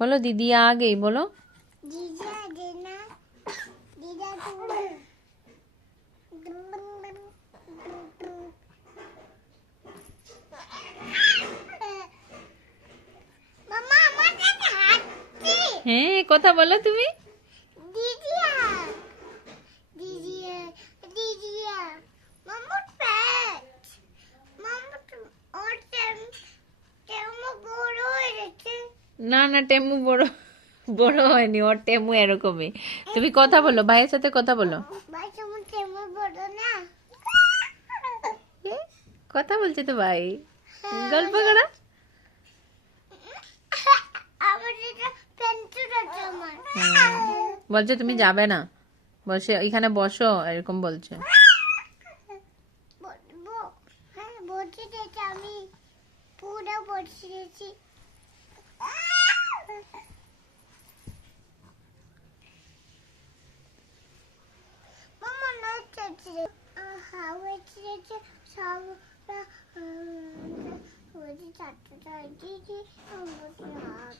बोलो दीदी आ गई बोलो। दीदा देना दीदा মামা আমার কাছে হাঁটছে হ্যাঁ কথা বলো তুমি। দিদিয়া দিদিয়া দিদিয়া মামা পেট মামা ওর কেমন বড় হয়েছে না না টেমু বড় বড় হয়নি, ওর টেমু এরকমই। তুমি কথা বলো, ভাইয়ের সাথে কথা বলো। ভাই কেমন কেমন বড় না কথা বলছে তো ভাই, গল্প করো। আমার এটা পেন্সিল আছে আমার বলছে তুমি যাবে না, বসে এখানে বসো এরকম বলছে। বলবো হ্যাঁ বলছি যে আমি পুরো বসিয়েছি মামা নাচছে হাওয়া ছেড়েছে সব বলছি চারটে দিদি বলছি হাত